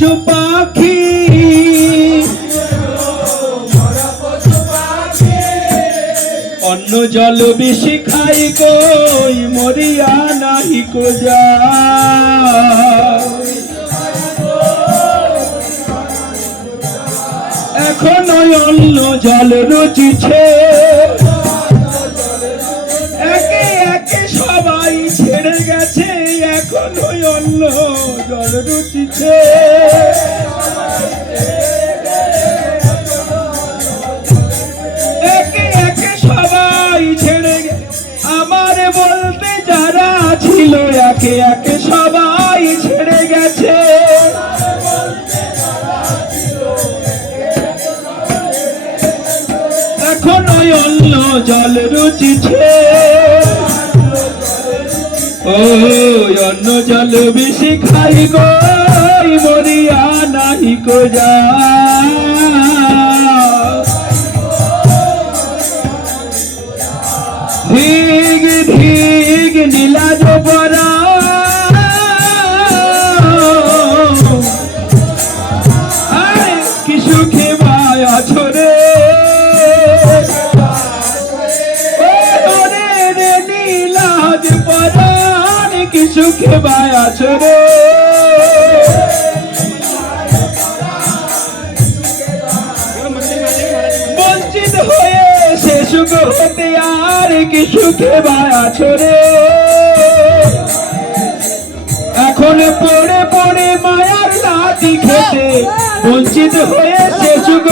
পশু পাখি অন্ন জল বেশি খাই কই মরিয়া নাহি কো যা এখনো অন্ন জল রুচিছে একে একে সবাই ছেড়ে গেছে এখনো অন্ন জল রুচিছে একে একে সবাই ছেড়ে আমার বলতে যারা ছিল একে একে সবাই ছেড়ে গেছে এখনো অন্ন জল রুচিছে ও অন্ন জল বেশি খাই গো মরিয়া নাহি কো যা ধিগ ধিগ নীলাজ পরা কি সুখে মায়া ছোড়ে নীলাজ পরা কি সুখে মায়া ছোড়ে বঞ্চিত হয়ে সে সুখ হতে আর কি সুখে মায়া ছোড়ে এখন পড়ে পড়ে মায়ার লাঠি খেতে বঞ্চিত হয়ে সে সুখ